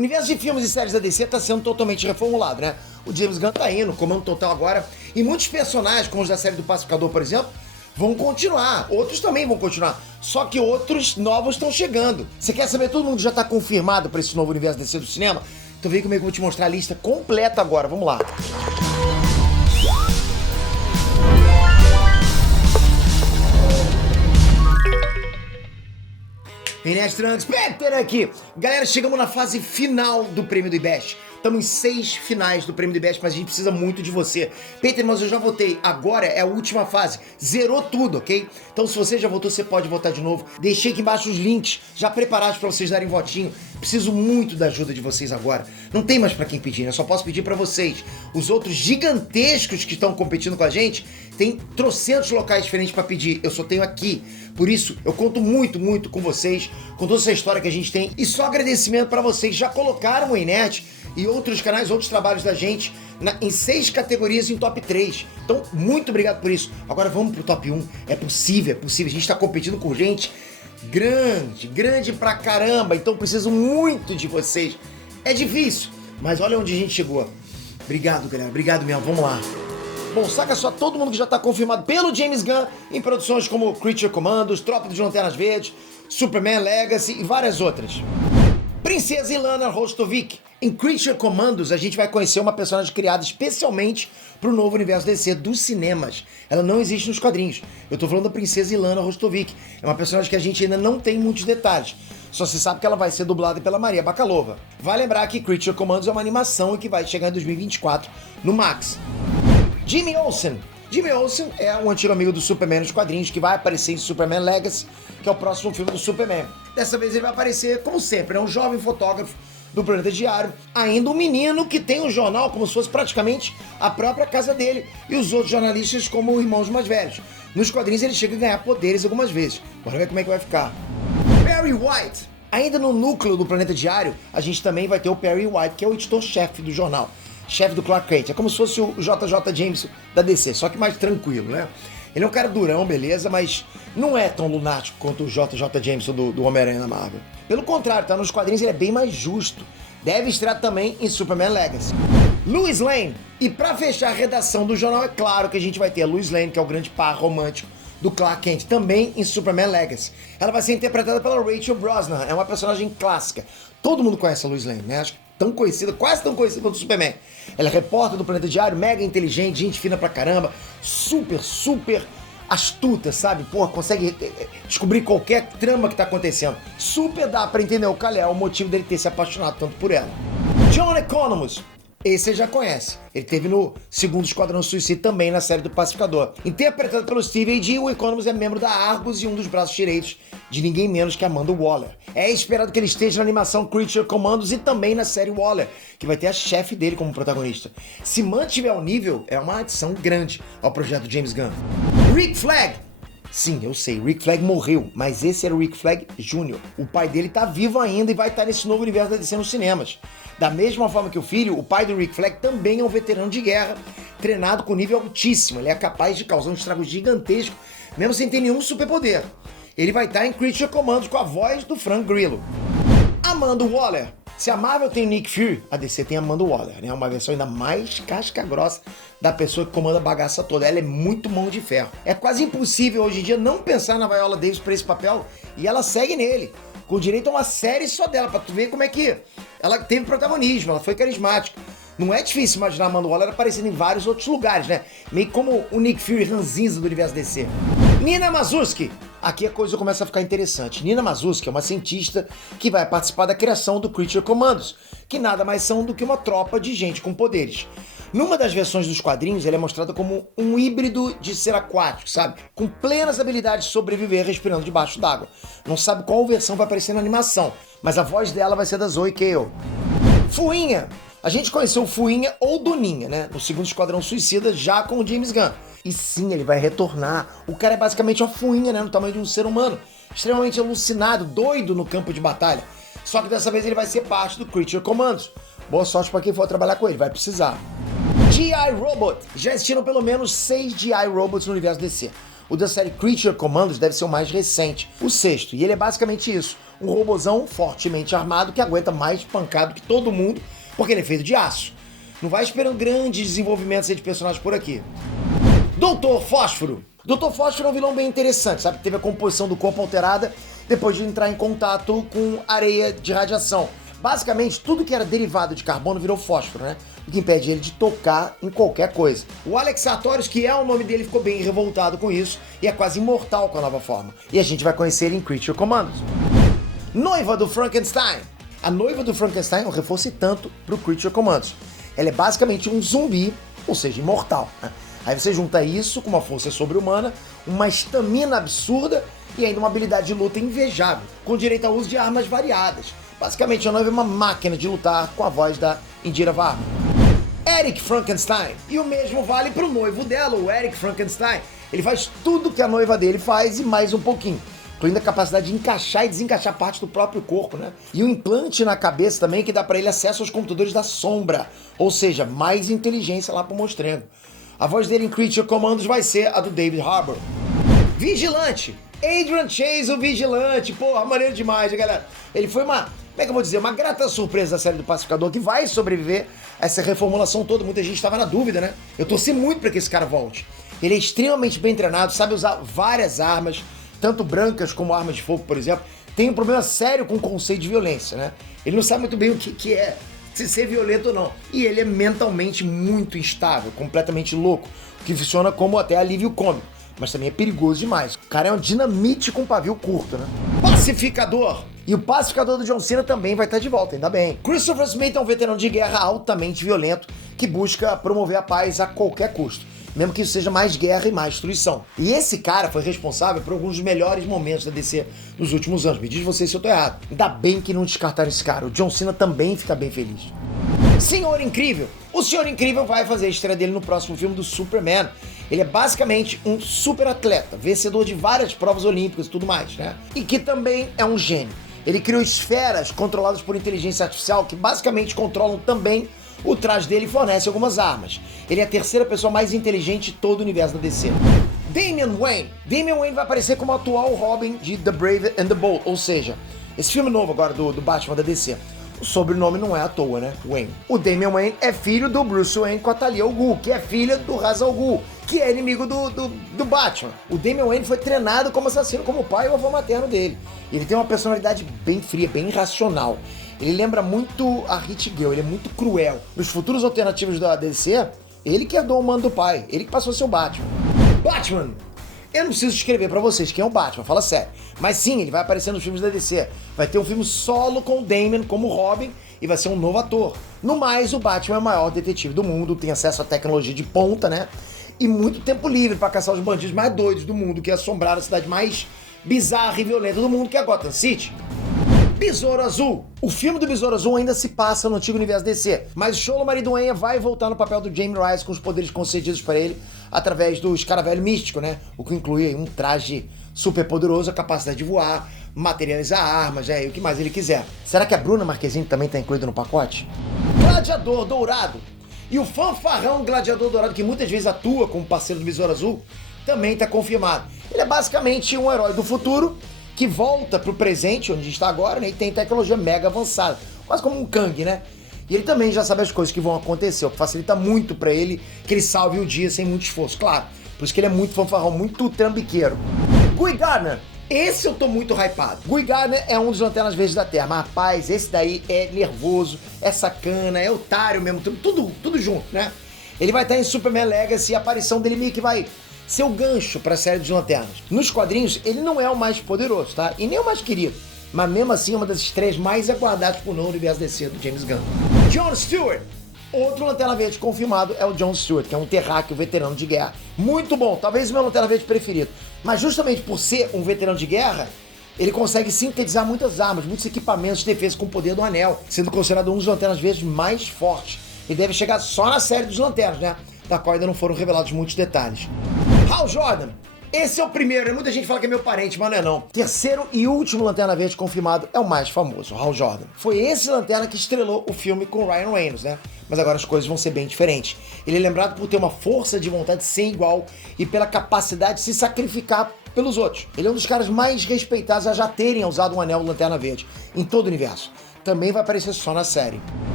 universo de filmes e séries da DC tá sendo totalmente reformulado, né? O James Gunn tá indo, comando total agora, e muitos personagens, como os da série do Pacificador, por exemplo, vão continuar. Outros também vão continuar. Só que outros novos estão chegando. Você quer saber? Todo mundo já tá confirmado pra esse novo universo DC do cinema? Então vem comigo que eu vou te mostrar a lista completa agora. Vamos lá. Inês Trunks, Peter aqui. Galera, chegamos na fase final do Prêmio do IBEST. Estamos em 6 finais do Prêmio do IBEST, mas a gente precisa muito de você. Peter, mas eu já votei. Agora é a última fase. Zerou tudo, ok? Então se você já votou, você pode votar de novo. Deixei aqui embaixo os links já preparados para vocês darem votinho. Preciso muito da ajuda de vocês agora. Não tem mais para quem pedir, né? Só posso pedir para vocês. Os outros gigantescos que estão competindo com a gente, tem trocentos locais diferentes para pedir. Eu só tenho aqui. Por isso, eu conto muito com vocês, com toda essa história que a gente tem. E só agradecimento para vocês. Já colocaram o Inert e outros canais, outros trabalhos da gente em 6 categorias em top 3. Então, muito obrigado por isso. Agora vamos pro top 1. É possível. A gente tá competindo com gente grande pra caramba. Então, preciso muito de vocês. É difícil, mas olha onde a gente chegou. Obrigado, galera. Obrigado mesmo. Vamos lá. Bom, saca só, todo mundo que já tá confirmado pelo James Gunn em produções como Creature Commandos, Tropa de Lanternas Verdes, Superman Legacy e várias outras. Princesa Ilana Rostovich. Em Creature Commandos, a gente vai conhecer uma personagem criada especialmente para o novo universo DC dos cinemas. Ela não existe nos quadrinhos. Eu tô falando da Princesa Ilana Rostovich. É uma personagem que a gente ainda não tem muitos detalhes. Só se sabe que ela vai ser dublada pela Maria Bakalova. Vai lembrar que Creature Commandos é uma animação e que vai chegar em 2024 no Max. Jimmy Olsen. Jimmy Olsen é um antigo amigo do Superman nos quadrinhos que vai aparecer em Superman Legacy, que é o próximo filme do Superman. Dessa vez ele vai aparecer, como sempre, um jovem fotógrafo do Planeta Diário, ainda um menino que tem um jornal como se fosse praticamente a própria casa dele, e os outros jornalistas como irmãos mais velhos. Nos quadrinhos ele chega a ganhar poderes algumas vezes. Bora ver como é que vai ficar. Perry White. Ainda no núcleo do Planeta Diário, a gente também vai ter o Perry White, que é o editor-chefe do jornal. Chefe do Clark Kent. É como se fosse o JJ Jameson da DC, só que mais tranquilo, né? Ele é um cara durão, beleza, mas não é tão lunático quanto o JJ Jameson do Homem-Aranha na Marvel. Pelo contrário, tá? Nos quadrinhos ele é bem mais justo. Deve estrear também em Superman Legacy. Lois Lane. E pra fechar a redação do jornal, é claro que a gente vai ter a Lois Lane, que é o grande par romântico do Clark Kent, também em Superman Legacy. Ela vai ser interpretada pela Rachel Brosnahan, é uma personagem clássica. Todo mundo conhece a Lois Lane, né? Acho que tão conhecida, quase tão conhecida quanto o Superman. Ela é repórter do Planeta Diário, mega inteligente, gente fina pra caramba, super astuta, sabe? Porra, consegue descobrir qualquer trama que tá acontecendo. Super dá pra entender o Kal-El, o motivo dele ter se apaixonado tanto por ela. John Economos. Esse você já conhece. Ele teve no 2º Esquadrão Suicida também na série do Pacificador. Interpretado pelo Steve Agee, o Economos é membro da Argus e um dos braços direitos de ninguém menos que Amanda Waller. É esperado que ele esteja na animação Creature Commandos e também na série Waller, que vai ter a chefe dele como protagonista. Se mantiver ao nível, é uma adição grande ao projeto James Gunn. Rick Flag. Sim, eu sei, Rick Flag morreu, mas esse era o Rick Flag Jr. O pai dele tá vivo ainda e vai estar nesse novo universo da DC nos cinemas. Da mesma forma que o filho, o pai do Rick Flag também é um veterano de guerra, treinado com nível altíssimo. Ele é capaz de causar um estrago gigantesco, mesmo sem ter nenhum superpoder. Ele vai estar em Creature Commandos com a voz do Frank Grillo. Amanda Waller. Se a Marvel tem Nick Fury, a DC tem Amanda Waller, né? Uma versão ainda mais casca grossa da pessoa que comanda a bagaça toda. Ela é muito mão de ferro. É quase impossível hoje em dia não pensar na Viola Davis para esse papel e ela segue nele, com direito a uma série só dela, pra tu ver como é que ela teve protagonismo, ela foi carismática. Não é difícil imaginar a Amanda Waller aparecendo em vários outros lugares, né? Meio como o Nick Fury ranzinza do universo DC. Nina Mazursky. Aqui a coisa começa a ficar interessante. Nina Mazursky é uma cientista que vai participar da criação do Creature Commandos, que nada mais são do que uma tropa de gente com poderes. Numa das versões dos quadrinhos, ela é mostrada como um híbrido de ser aquático, sabe? Com plenas habilidades de sobreviver respirando debaixo d'água. Não sabe qual versão vai aparecer na animação, mas a voz dela vai ser da Zoe Cale. Fuinha. A gente conheceu o Fuinha ou Doninha, né? No 2º Esquadrão Suicida, já com o James Gunn. E sim, ele vai retornar. O cara é basicamente uma fuinha, né? No tamanho de um ser humano. Extremamente alucinado, doido no campo de batalha. Só que dessa vez ele vai ser parte do Creature Commandos. Boa sorte pra quem for trabalhar com ele, vai precisar. G.I. Robot. Já existiram pelo menos 6 G.I. Robots no universo DC. O da série Creature Commandos deve ser o mais recente, o 6º, e ele é basicamente isso. um robozão fortemente armado que aguenta mais pancado que todo mundo, porque ele é feito de aço. Não vai esperando grandes desenvolvimentos de personagens por aqui. Doutor Fósforo. Doutor Fósforo é um vilão bem interessante, sabe? Teve a composição do corpo alterada depois de entrar em contato com areia de radiação. Basicamente, tudo que era derivado de carbono virou fósforo, né? O que impede ele de tocar em qualquer coisa. O Alex Sartorius, que é o nome dele, ficou bem revoltado com isso e é quase imortal com a nova forma. E a gente vai conhecer ele em Creature Commandos. Noiva do Frankenstein. A noiva do Frankenstein é um reforço e tanto pro Creature Commandos. Ela é basicamente um zumbi, ou seja, imortal, né? Aí você junta isso com uma força sobre-humana, uma estamina absurda e ainda uma habilidade de luta invejável, com direito ao uso de armas variadas. Basicamente, a noiva é uma máquina de lutar com a voz da Indira Varma. Eric Frankenstein. E o mesmo vale pro noivo dela, o Eric Frankenstein. Ele faz tudo que a noiva dele faz e mais um pouquinho, incluindo a capacidade de encaixar e desencaixar partes do próprio corpo, né? E um implante na cabeça também que dá pra ele acesso aos computadores da sombra, ou seja, mais inteligência lá pro monstrengo. A voz dele em Creature Commandos vai ser a do David Harbour. Vigilante. Adrian Chase, o Vigilante. Porra, maneiro demais, galera. Ele foi uma, como é que eu vou dizer, uma grata surpresa da série do Pacificador, que vai sobreviver a essa reformulação toda. Muita gente estava na dúvida, né? Eu torci muito pra que esse cara volte. Ele é extremamente bem treinado, sabe usar várias armas, tanto brancas como armas de fogo, por exemplo. Tem um problema sério com o conceito de violência, né? Ele não sabe muito bem o que é se ser violento ou não. E ele é mentalmente muito instável, completamente louco, o que funciona como até alívio cômico, mas também é perigoso demais. O cara é um dinamite com pavio curto, né? Pacificador. E o Pacificador do John Cena também vai estar de volta, ainda bem. Christopher Smith é um veterano de guerra altamente violento que busca promover a paz a qualquer custo, mesmo que isso seja mais guerra e mais destruição. E esse cara foi responsável por alguns dos melhores momentos da DC nos últimos anos. Me diz você se eu tô errado. Ainda bem que não descartaram esse cara. O John Cena também fica bem feliz. Senhor Incrível. O Senhor Incrível vai fazer a estreia dele no próximo filme do Superman. Ele é basicamente um super atleta, vencedor de várias provas olímpicas e tudo mais, né? E que também é um gênio. Ele criou esferas controladas por inteligência artificial que basicamente controlam também o traje dele e fornece algumas armas. Ele é a terceira pessoa mais inteligente de todo o universo da DC. Damian Wayne. Damian Wayne vai aparecer como atual Robin de The Brave and the Bold, ou seja, esse filme novo agora do Batman da DC. O sobrenome não é à toa, né? Wayne. O Damian Wayne é filho do Bruce Wayne com a Talia al Ghul, que é filha do Ra's al Ghul, que é inimigo do Batman. O Damian Wayne foi treinado como assassino, como o pai e o avô materno dele. Ele tem uma personalidade bem fria, bem irracional. Ele lembra muito a Hit Girl, ele é muito cruel. Nos futuros alternativos da DC, ele que herdou o mando do pai, ele que passou a ser o Batman. Batman! Eu não preciso escrever pra vocês quem é o Batman, fala sério. Mas sim, ele vai aparecer nos filmes da DC. Vai ter um filme solo com o Damian como Robin e vai ser um novo ator. No mais, o Batman é o maior detetive do mundo, tem acesso à tecnologia de ponta, né? E muito tempo livre pra caçar os bandidos mais doidos do mundo, que assombraram a cidade mais bizarra e violenta do mundo, que é Gotham City. Besouro Azul. O filme do Besouro Azul ainda se passa no antigo universo DC, mas o Xolo Mariduenha vai voltar no papel do Jamie Rice com os poderes concedidos para ele através do Escaravelho Místico, né? O que inclui aí um traje super poderoso, a capacidade de voar, materializar armas, e o que mais ele quiser. Será que a Bruna Marquezine também tá incluída no pacote? Gladiador Dourado. E o fanfarrão Gladiador Dourado, que muitas vezes atua como parceiro do Besouro Azul, também tá confirmado. Ele é basicamente um herói do futuro que volta pro presente, onde está agora, né, e tem tecnologia mega avançada, quase como um Kang, né? E ele também já sabe as coisas que vão acontecer, o que facilita muito pra ele que ele salve o dia sem muito esforço, claro. Por isso que ele é muito fanfarrão, muito trambiqueiro. Guy Gardner. Esse eu tô muito hypado. Guy Gardner é um dos Lanternas Verdes da Terra, mas rapaz, esse daí é nervoso, é sacana, é otário mesmo, tudo junto, né? Ele vai estar em Superman Legacy e a aparição dele meio que vai ser o gancho pra série dos Lanternas. Nos quadrinhos, ele não é o mais poderoso, tá? E nem o mais querido. Mas mesmo assim, é uma das estreias mais aguardadas por não universo DC do James Gunn. John Stewart. Outro Lanterna Verde confirmado é o John Stewart, que é um terráqueo veterano de guerra. Muito bom, talvez o meu Lanterna Verde preferido. Mas justamente por ser um veterano de guerra, ele consegue sintetizar muitas armas, muitos equipamentos de defesa com o poder do anel, sendo considerado um dos Lanternas Verdes mais fortes. E deve chegar só na série dos Lanternas, né? Da qual ainda não foram revelados muitos detalhes. Hal Jordan. Esse é o primeiro, e muita gente fala que é meu parente, mas não é não. Terceiro e último Lanterna Verde confirmado é o mais famoso, Hal Jordan. Foi esse Lanterna que estrelou o filme com Ryan Reynolds, né? Mas agora as coisas vão ser bem diferentes. Ele é lembrado por ter uma força de vontade sem igual e pela capacidade de se sacrificar pelos outros. Ele é um dos caras mais respeitados a já terem usado um anel Lanterna Verde em todo o universo. Também vai aparecer só na série.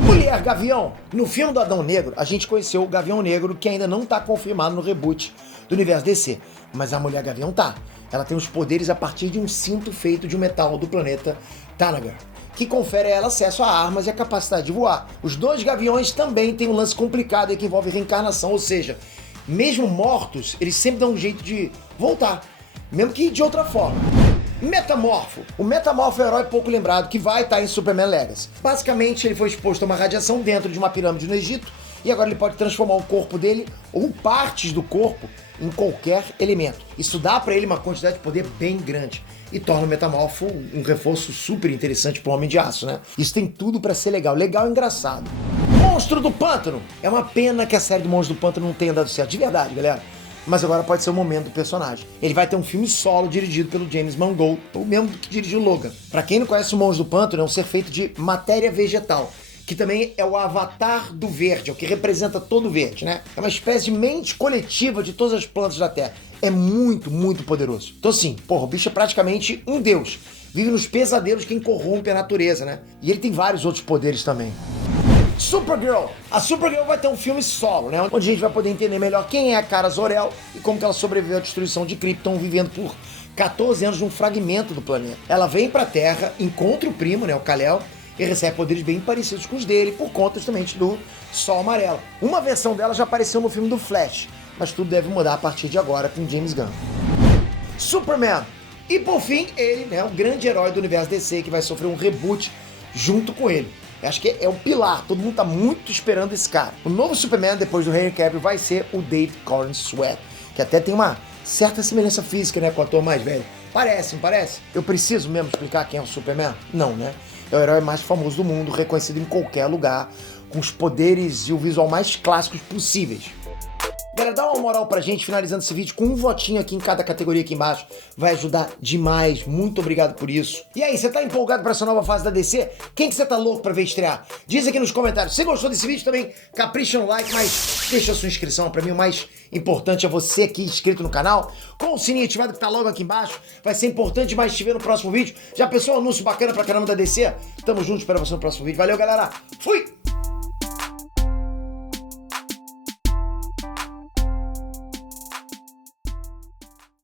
Mulher Gavião. No filme do Adão Negro, a gente conheceu o Gavião Negro, que ainda não tá confirmado no reboot do universo DC. Mas a Mulher Gavião tá. Ela tem os poderes a partir de um cinto feito de um metal do planeta Thanagar, que confere a ela acesso a armas e a capacidade de voar. Os dois Gaviões também têm um lance complicado aí que envolve reencarnação, ou seja, mesmo mortos, eles sempre dão um jeito de voltar, mesmo que de outra forma. Metamorfo. O Metamorfo é um herói pouco lembrado que vai estar em Superman Legacy. Basicamente, ele foi exposto a uma radiação dentro de uma pirâmide no Egito e agora ele pode transformar o corpo dele ou partes do corpo em qualquer elemento. Isso dá pra ele uma quantidade de poder bem grande e torna o Metamorfo um reforço super interessante pro Homem de Aço, né? Isso tem tudo pra ser legal e engraçado. Monstro do Pântano. É uma pena que a série do Monstro do Pântano não tenha dado certo, de verdade, galera. Mas agora pode ser o momento do personagem. Ele vai ter um filme solo dirigido pelo James Mangold, o mesmo que dirigiu Logan. Pra quem não conhece o Monstro do Pântano, é um ser feito de matéria vegetal, que também é o avatar do verde, é o que representa todo o verde, né? É uma espécie de mente coletiva de todas as plantas da Terra. É muito, muito poderoso. Então assim, porra, o bicho é praticamente um deus. Vive nos pesadelos quem corrompe a natureza, né? E ele tem vários outros poderes também. Supergirl. A Supergirl vai ter um filme solo, né? Onde a gente vai poder entender melhor quem é a Kara Zor-El e como que ela sobreviveu à destruição de Krypton, vivendo por 14 anos num fragmento do planeta. Ela vem pra Terra, encontra o primo, né, o Kal-El, e recebe poderes bem parecidos com os dele, por conta justamente do Sol Amarelo. Uma versão dela já apareceu no filme do Flash, mas tudo deve mudar a partir de agora com James Gunn. Superman. E por fim, ele, né, o grande herói do universo DC, que vai sofrer um reboot junto com ele. Eu acho que é o pilar, todo mundo tá muito esperando esse cara. O novo Superman, depois do Henry Cavill, vai ser o David Corn Sweat, que até tem uma certa semelhança física, né, com o ator mais velho. Parece, não parece? Eu preciso mesmo explicar quem é o Superman? Não, né? É o herói mais famoso do mundo, reconhecido em qualquer lugar, com os poderes e o visual mais clássicos possíveis. Galera, dá uma moral pra gente, finalizando esse vídeo com um votinho aqui em cada categoria aqui embaixo. Vai ajudar demais. Muito obrigado por isso. E aí, você tá empolgado pra essa nova fase da DC? Quem que você tá louco pra ver estrear? Diz aqui nos comentários. Se gostou desse vídeo também, capricha no like, mas deixa a sua inscrição. Pra mim, o mais importante é você aqui inscrito no canal, com o sininho ativado que tá logo aqui embaixo. Vai ser importante demais te ver no próximo vídeo. Já pensou um anúncio bacana pra caramba da DC? Tamo junto, espero você no próximo vídeo. Valeu, galera. Fui!